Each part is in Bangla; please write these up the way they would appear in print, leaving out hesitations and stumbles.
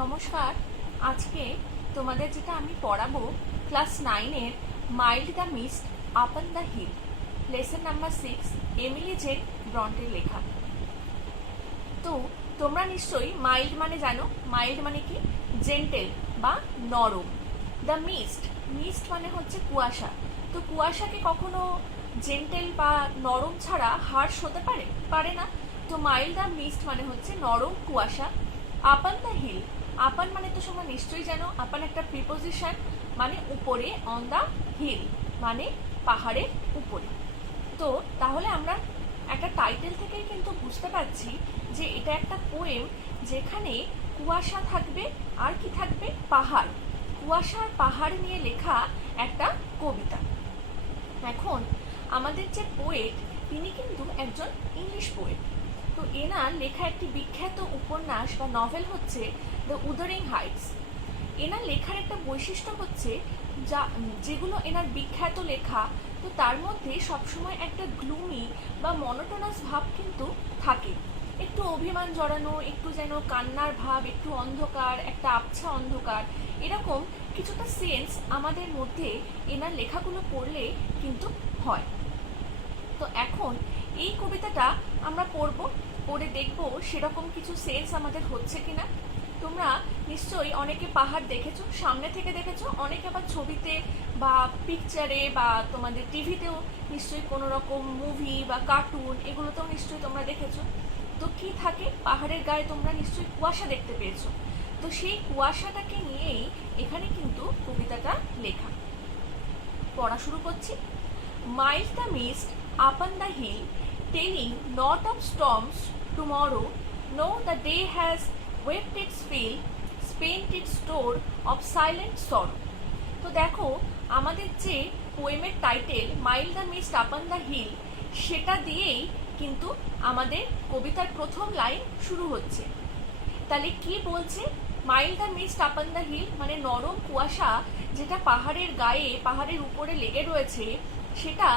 নমস্কার। আজকে তোমাদের যেটা আমি পড়াবো ক্লাস 9-এর mild the mist upon the hill, lesson number 6, Emily Jane ব্রন্টের লেখা। তো তোমরা নিশ্চয়ই মাইল্ড মানে জানো। মাইল্ড মানে কি? জেন্টেল বা নরম। দ্য মিস্ট, মিস্ট মানে হচ্ছে কুয়াশা। তো কুয়াশাকে কখনো জেন্টেল বা নরম ছাড়া হার্শ হতে পারে? পারে না। তো মাইল্ড দ্য মিস্ট মানে হচ্ছে নরম কুয়াশা। আপন দ্য হিল, আপন মানে তো তোমরা নিশ্চয়ই জানো, আপন একটা প্রিপোজিশন, মানে উপরে, অন দ্য হিল মানে পাহাড়ের উপরে। তো তাহলে আমরা একটা টাইটেল থেকেই কিন্তু বুঝতে পারছি যে এটা একটা পোয়েম, যেখানে কুয়াশা থাকবে আর কি থাকবে? পাহাড়। কুয়াশা আর পাহাড় নিয়ে লেখা একটা কবিতা। এখন আমাদের যে পোয়েট, তিনি কিন্তু একজন ইংলিশ পোয়েট। তো এনার লেখা একটি বিখ্যাত উপন্যাস বা নভেল হচ্ছে দ্য উদারিং হাইটস। এনার লেখার একটা বৈশিষ্ট্য হচ্ছে যেগুলো এনার বিখ্যাত লেখা, তো তার মধ্যে সবসময় একটা গ্লুমি বা মনোটোনাস ভাব কিন্তু থাকে। একটু অভিমান জড়ানো, একটু যেন কান্নার ভাব, একটু অন্ধকার, একটা আবছা অন্ধকার, এরকম কিছুটা সেন্স আমাদের মধ্যে এনার লেখাগুলো পড়লে কিন্তু হয়। তো এখন এই কবিতাটা আমরা পড়ে দেখব সেরকম কিছু সেন্স আমাদের হচ্ছে কিনা। তোমরা নিশ্চয়ই অনেকে পাহাড় দেখেছো, সামনে থেকে দেখেছো, অনেকে আবার ছবিতে বা পিকচারে বা তোমাদের টিভিতেও নিশ্চয়ই কোনো রকম মুভি বা কার্টুন, এগুলোতেও নিশ্চয়ই তোমরা দেখেছো। তো কি থাকে পাহাড়ের গায়ে? তোমরা নিশ্চয়ই কুয়াশা দেখতে পেয়েছো। তো সেই কুয়াশাটাকে নিয়েই এখানে কিন্তু কবিতাটা লেখা। পড়া শুরু করছি। Mild the mist upon the hill, telling not of storms tomorrow. No, the day has wept its fill, spent its store of silent sorrow. তো দেখো, আমাদের যে পোয়েমের title mild the mist upon the hill, সেটা দিয়েই কিন্তু আমাদের কবিতার প্রথম লাইন শুরু হচ্ছে। তাহলে কি বলছে? Mild the mist upon the hill মানে নরম কুয়াশা যেটা পাহাড়ের গায়ে, পাহাড়ের উপরে লেগে রয়েছে, সেটা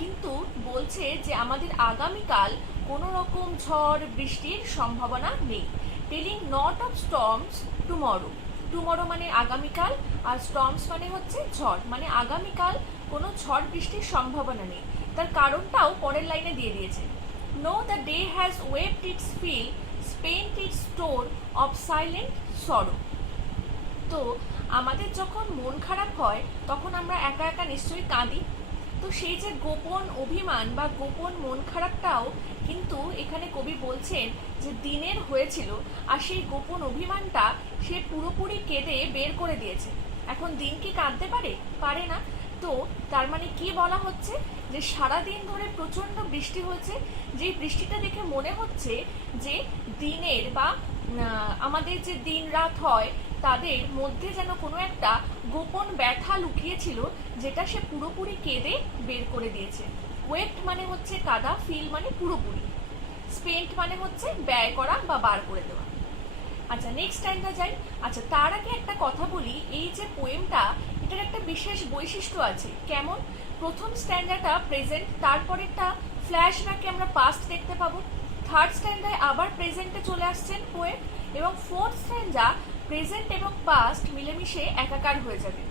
কিন্তু বলছে যে আমাদের আগামীকাল কোনো রকম ঝড় বৃষ্টির সম্ভাবনা নেই। Telling not of storms tomorrow, tomorrow মানে আগামীকাল, আর স্টর্মস মানে হচ্ছে ঝড়, মানে আগামীকাল কোনো ঝড় বৃষ্টির সম্ভাবনা নেই। তার কারণটাও পরের লাইনে দিয়ে দিয়েছে। No, the day has wept its fill, spent its store of silent sorrow. তো আমাদের যখন মন খারাপ হয় তখন আমরা একা একা নিশ্চয়ই কাঁদি। তো সেই যে গোপন অভিমান বা গোপন মন খারাপটাও কিন্তু এখানে কবি বলছেন যে দিনের হয়েছিল, আর সেই গোপন অভিমানটা সে পুরোপুরি কেঁদে বের করে দিয়েছে। এখন দিন কি কাঁদতে পারে? পারে না। তো তার মানে কি বলা হচ্ছে? যে সারাদিন ধরে প্রচন্ড বৃষ্টি হয়েছে, যে বৃষ্টিটা দেখে মনে হচ্ছে যে দিনের বা আমাদের যে দিন রাত হয় তাদের মধ্যে যেন কোনো একটা গোপন ব্যথা লুকিয়েছিল, যেটা সে পুরোপুরি কেঁদে বের করে দিয়েছে। ওয়েপ্ট মানে হচ্ছে কাদা, ফিল মানে পুরোপুরি, স্পেন্ট মানে হচ্ছে ব্যয় করা বা বার করে দেওয়া। আচ্ছা, নেক্সট টাইমটা যাই। আচ্ছা, তার আগে একটা কথা বলি, এই যে পোয়েমটা, এটার একটা বিশেষ বৈশিষ্ট্য আছে। কেমন? প্রথম স্ট্যান্ডাটা প্রেজেন্ট, তারপরেরটা ফ্ল্যাশব্যাকে আমরা পাস্ট দেখতে পাবো, থার্ড স্ট্যান্ডায় আবার প্রেজেন্টে চলে আসছেন পোয়েম, এবং ফোর্থ স্ট্যান্ডা প্রেজেন্ট এবং পাস্ট মিলেমিশে একাকার হয়ে যাবে।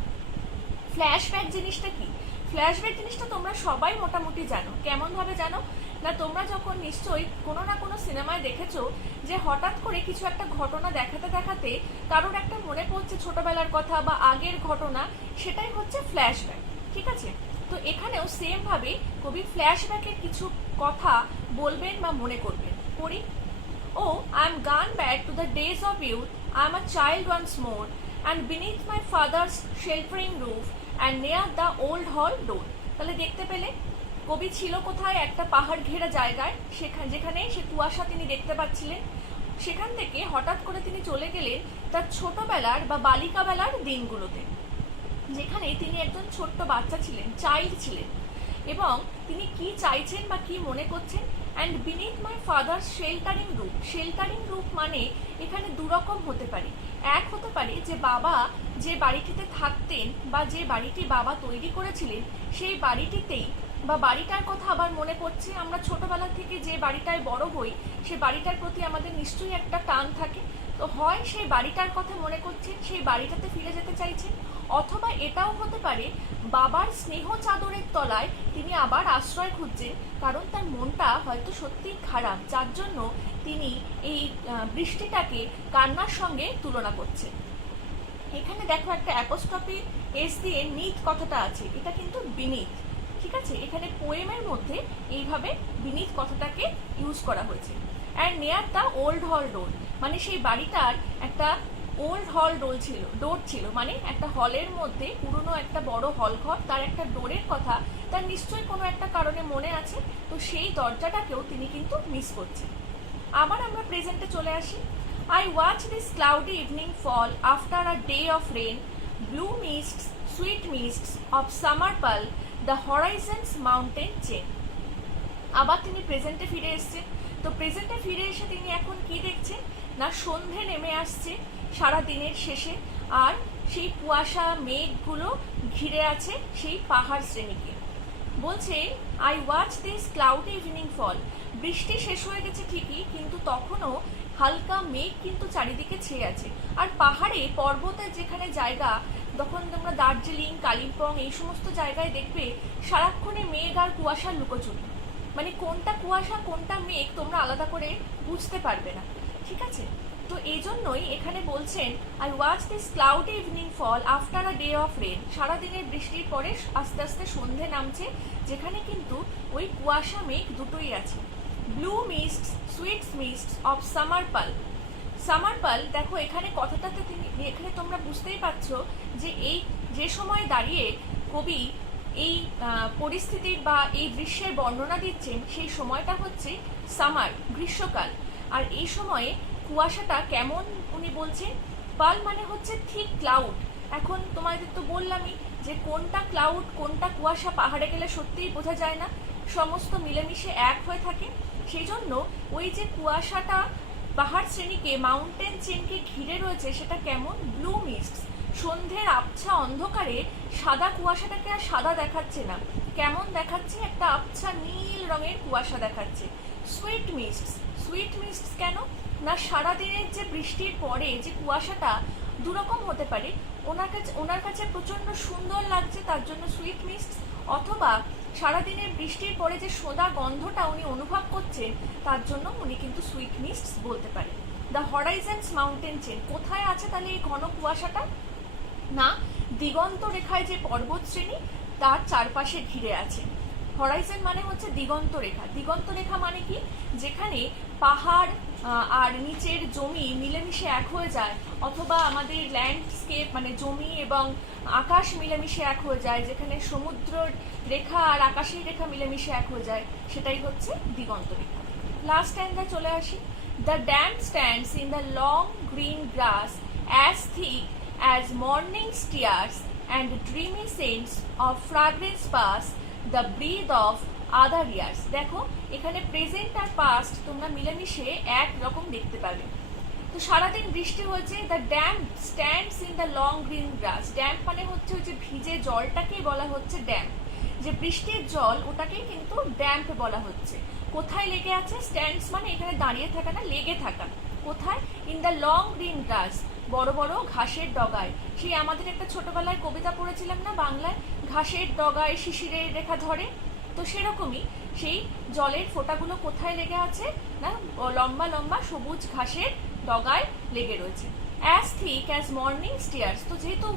ফ্ল্যাশব্যাক জিনিসটা কি? ফ্ল্যাশব্যাক জিনিসটা তোমরা সবাই মোটামুটি জানো। কেমন ভাবে জানো? না, তোমরা যখন নিশ্চয়ই কোনো না কোনো সিনেমায় দেখেছো যে হঠাৎ করে কিছু একটা ঘটনা দেখাতে দেখাতে কারোর একটা মনে পড়ছে ছোটবেলার কথা বা আগের ঘটনা, সেটাই হচ্ছে ফ্ল্যাশব্যাক। ঠিক আছে? তো এখানেও সেম ভাবে কবি ফ্ল্যাশব্যাকের কিছু কথা বলবেন বা মনে করবেন। পড়ি। Oh, I am gone back to the days of youth. I am a child once more, and beneath my father's sheltering roof, and near the old hall door. তাহলে দেখতে পেলে কবি ছিল কোথায়? একটা পাহাড় ঘেরা জায়গায়, যেখানে সে কুয়াশা তিনি দেখতে পাচ্ছিলেন। সেখান থেকে হঠাৎ করে তিনি চলে গেলেন তার ছোটবেলার বা বালিকাবেলার দিনগুলোতে, যেখানে তিনি একজন ছোট্ট বাচ্চা ছিলেন, চাইল্ড ছিলেন, এবং তিনি কি চাইছেন বা কি মনে করছেন। And beneath my father sheltering roof, sheltering roof মানে এখানে দুরকম হতে পারে। এক হতে পারে যে বাবা যে বাড়িটিতে থাকতেন বা যে বাড়িটি বাবা তৈরি করেছিলেন, সেই বাড়িটিতেই বা বাড়িটার কথা আবার মনে পড়ছে। আমরা ছোটবেলা থেকে যে বাড়িটায় বড় হই সেই বাড়িটার প্রতি আমাদের নিশ্চয়ই একটা টান থাকে। তো হয় সেই বাড়িটার কথা মনে করছেন, সেই বাড়িটাতে ফিরে যেতে চাইছেন, অথবা এটাও হতে পারে বাবার স্নেহ চাদরের তলায় তিনি আবার আশ্রয় খুঁজছেন, কারণ তার মনটা হয়তো সত্যিই খারাপ, যার জন্য তিনি এই বৃষ্টিটাকে কান্নার সঙ্গে তুলনা করছেন। এখানে দেখো একটা অ্যাপোস্ট্রফি এস দিয়ে নিথ কথাটা আছে, এটা কিন্তু বিনীত, ঠিক আছে? এখানে পোয়েমের মধ্যে এইভাবে বিনীত কথাটাকে ইউজ করা হয়েছে। অ্যান্ড নিয়ার দ্য ওল্ড হল ডোর, মানে সেই বাড়িটার একটা ওল্ড হল ডোর ছিল, মানে একটা হলের মধ্যে পুরনো একটা বড় হল ঘর, তার একটা ডোরের কথা তার নিশ্চয়ই কোনো একটা কারণে মনে আছে, তো সেই দরজাটাকেও তিনি কিন্তু মিস করছেন। আবার আমরা প্রেজেন্টে চলে আসি। I watch this cloudy evening fall after a day of rain, blue mists, sweet mists of summer pearl, the horizon's mountain chain. আবার তিনি প্রেজেন্টে ফিরে এসেছেন। তো প্রেজেন্টে ফিরে এসে তিনি এখন কি দেখছেন না, সন্ধে নেমে আসছে সারা দিনের শেষে, আর সেই কুয়াশা মেঘগুলো ঘিরে আছে সেই পাহাড় শ্রেণীকে। বলছে I watch this cloudy evening fall, বৃষ্টি শেষ হয়ে গেছে ঠিকই, কিন্তু তখনও হালকা মেঘ কিন্তু চারিদিকে ছেয়ে আছে। আর পাহাড়ে পর্বতের যেখানে জায়গা, তখন তোমরা দার্জিলিং, কালিম্পং এই সমস্ত জায়গায় দেখবে সারাক্ষণে মেঘ আর কুয়াশার লুকোচুরি, মানে কোনটা কুয়াশা কোনটা মেঘ তোমরা আলাদা করে বুঝতে পারবে না, ঠিক আছে? তো এই জন্যই এখানে বলছেন I watch this cloudy evening fall after a day of rain, সারাদিনের বৃষ্টির পরে আস্তে আস্তে সন্ধে নামছে, যেখানে কিন্তু ওই কুয়াশা মেঘ দুটোই আছে। Blue mist, sweet mist of summer pall, summer pall, দেখো এখানে কথাটাতে তিনি, এখানে তোমরা বুঝতেই পারছো যে এই যে সময় দাঁড়িয়ে কবি এই পরিস্থিতির বা এই দৃশ্যের বর্ণনা দিচ্ছেন, সেই সময়টা হচ্ছে সামার, গ্রীষ্মকাল। আর এই সময়ে কুয়াশাটা কেমন উনি বলছেন, পাল মানে হচ্ছে থিক ক্লাউড। এখন তোমাদের তো বললামই যে কোনটা ক্লাউড কোনটা কুয়াশা পাহাড়ে গেলে সত্যিই বোঝা যায় না, সমস্ত মিলেমিশে এক হয়ে থাকে। সেই জন্য ওই যে কুয়াশাটা পাহাড় শ্রেণীকে, মাউন্টেন চেনকে ঘিরে রয়েছে, সেটা কেমন, ব্লু মিস্ট, সন্ধ্যের আবছা অন্ধকারে সাদা কুয়াশাটাকে আর সাদা দেখাচ্ছে না, কেমন দেখাচ্ছে, একটা আবছা নীল রঙের কুয়াশা দেখাচ্ছে। সুইট মিস্ট, সুইট মিস্ট কেন না, সারাদিনের যে বৃষ্টির পরে যে কুয়াশাটা দুরকম হতে পারে, ওনার কাছে প্রচন্ড সুন্দর লাগছে, তার জন্য সুইট মিস্ট, অথবা সারাদিনের বৃষ্টির পরে যে সোঁদা গন্ধটা উনি অনুভব করছেন, তার জন্য উনি কিন্তু সুইট মিস্ট বলতে পারেন। দ্য হরাইজন্স মাউন্টেন চেন, কোথায় আছে তাহলে এই ঘন কুয়াশাটা, না দিগন্ত রেখায় যে পর্বত শ্রেণী তার চারপাশে ঘিরে আছে। হরাইজন মানে হচ্ছে দিগন্ত রেখা, দিগন্ত রেখা মানে কি, যেখানে পাহাড় আর নিচের জমি মিলেমিশে এক হয়ে যায়, অথবা আমাদের ল্যান্ডস্কেপ মানে জমি এবং আকাশ মিলেমিশে এক হয়ে যায়, যেখানে সমুদ্র রেখা আর আকাশের রেখা মিলেমিশে এক হয়ে যায়, সেটাই হচ্ছে দিগন্ত রেখা। লাস্ট স্ট্যান্ডায় চলে আসি। The damp stands in the long green grass as thick as morning tears and dreamy scents of fragrance pass the breath of other years। দেখো এখানে প্রেজেন্ট আর পাস্ট তোমরা মিলেমিশে এক রকম দেখতে পাবে। তো সারাদিন বৃষ্টি হয়েছে, the damp stands in the long green grass, damp মানে হচ্ছে ওই যে ভিজে জলটাকেই বলা হচ্ছে ড্যাম্প, যে বৃষ্টির জল ওটাকেই কিন্তু ড্যাম্প বলা হচ্ছে। কোথায় লেগে আছে, স্ট্যান্ডস মানে এখানে দাঁড়িয়ে থাকা না, লেগে থাকা। কোথায়, ইন দ্য লং গ্রিন গ্রাস, বড় বড় ঘাসের ডগায়। সেই আমাদের একটা ছোটবেলায় কবিতা পড়েছিলাম না বাংলায়, ঘাসের ডগায় শিশিরের রেখা ধরে, তো সেরকমই সেই জলের ফোঁটাগুলো কোথায় লেগে আছে না, লম্বা লম্বা সবুজ ঘাসের ডগায় লেগে রয়েছে। As thick as morning stares, তো যেহেতু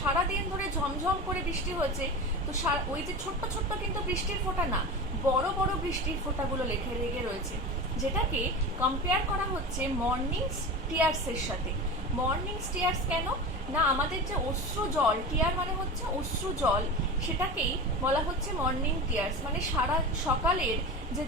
সারাদিন ধরে ঝমঝম করে বৃষ্টি হয়েছে, তো ওই যে ছোট্ট ছোট্ট কিন্তু বৃষ্টির ফোঁটা না, বড় বড় বৃষ্টির ফোঁটাগুলো লেগে রয়েছে, যেটাকে কম্পেয়ার করা হচ্ছে মর্নিং স্টিয়ার্সের সাথে। মর্নিং স্টিয়ার্স কেন না, আমাদের যে অশ্রু জল, টিয়ার মানে হচ্ছে অশ্রু জল, সেটাকেই বলা হচ্ছে মর্নিং টিয়ার্স, মানে সারা সকালের যে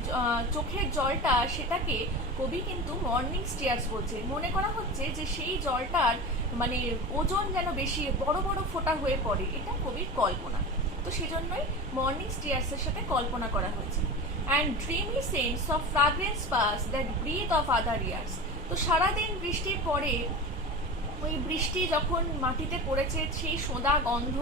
চোখের জলটা, সেটাকে কবি কিন্তু মর্নিং স্টিয়ার্স বলছে। মনে করা হচ্ছে যে সেই জলটার মানে ওজন যেন বেশি, বড় বড় ফোঁটা হয়ে পড়ে, এটা কবির কল্পনা, তো সেজন্যই মর্নিং স্টিয়ার্সের সাথে কল্পনা করা হয়েছে। And dreamy scents of fragrance pass that breath of other years, তো সারাদিন বৃষ্টির পরে ওই বৃষ্টি যখন মাটিতে পড়েছে, সেই সোঁদা গন্ধ,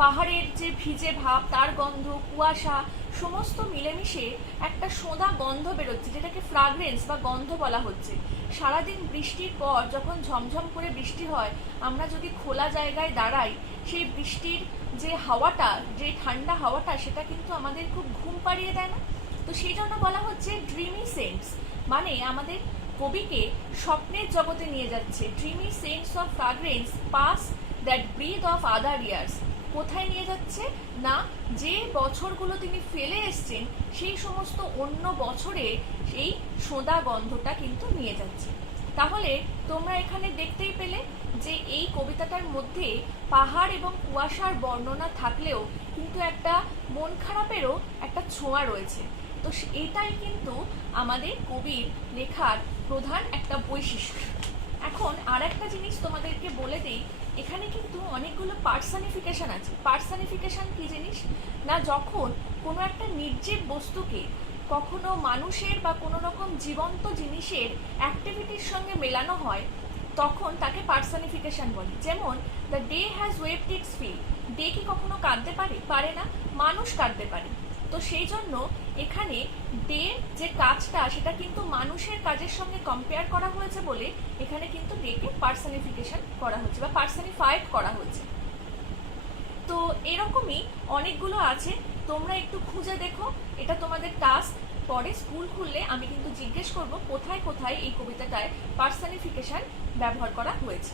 পাহাড়ের যে ভিজে ভাব তার গন্ধ, কুয়াশা, সমস্ত মিলেমিশে একটা সোঁদা গন্ধ বেরোচ্ছে, যেটাকে ফ্রাগ্রেন্স বা গন্ধ বলা হচ্ছে। সারাদিন বৃষ্টির পর যখন ঝমঝম করে বৃষ্টি হয়, আমরা যদি খোলা জায়গায় দাঁড়াই, সেই বৃষ্টির যে হাওয়াটা, যে ঠান্ডা হাওয়াটা, সেটা কিন্তু আমাদের খুব ঘুম পাড়িয়ে দেয় না? তো সেই জন্য বলা হচ্ছে ড্রিমি সেন্টস, মানে আমাদের কবিকে স্বপ্নের জগতে নিয়ে যাচ্ছে। Dreamy scents of fragrance pass that breath of other years. কোথায় নিয়ে যাচ্ছে না, যে বছরগুলো তিনি ফেলে এসছেন সেই সমস্ত অন্য বছরে এই সোঁদা গন্ধটা কিন্তু নিয়ে যাচ্ছে। তাহলে তোমরা এখানে দেখতেই পেলে যে এই কবিতাটার মধ্যে পাহাড় এবং কুয়াশার বর্ণনা থাকলেও কিন্তু একটা মন খারাপেরও একটা ছোঁয়া রয়েছে। তো এটাই কিন্তু আমাদের কবির লেখার প্রধান একটা বৈশিষ্ট্য। এখন আর একটা জিনিস তোমাদেরকে বলে দিই, এখানে কিন্তু অনেকগুলো পার্সনিফিকেশন আছে। পার্সনিফিকেশন কি জিনিস না, যখন কোনো একটা নির্জীব বস্তুকে কখনো মানুষের বা কোনো রকম জীবন্ত জিনিসের অ্যাক্টিভিটির সঙ্গে মেলানো হয়, তখন তাকে পার্সনিফিকেশন বলে। যেমন the day has waved its fill. Day কি কখনো কাঁদতে পারে? পারে না। মানুষ কাঁদতে পারে। তো সেই জন্য এখানে ডে যে কাজটা, সেটা কিন্তু মানুষের কাজের সঙ্গে কম্পেয়ার করা হয়েছে বলে এখানে কিন্তু ডেকে পার্সনিফিকেশন করা হচ্ছে বা পার্সনিফাইড করা হচ্ছে। তো এরকমই অনেকগুলো আছে, তোমরা একটু খুঁজে দেখো, এটা তোমাদের টাস্ক। পরে স্কুল খুললে আমি কিন্তু জিজ্ঞেস করব কোথায় কোথায় এই কবিতাটায় পার্সনিফিকেশন ব্যবহার করা হয়েছে।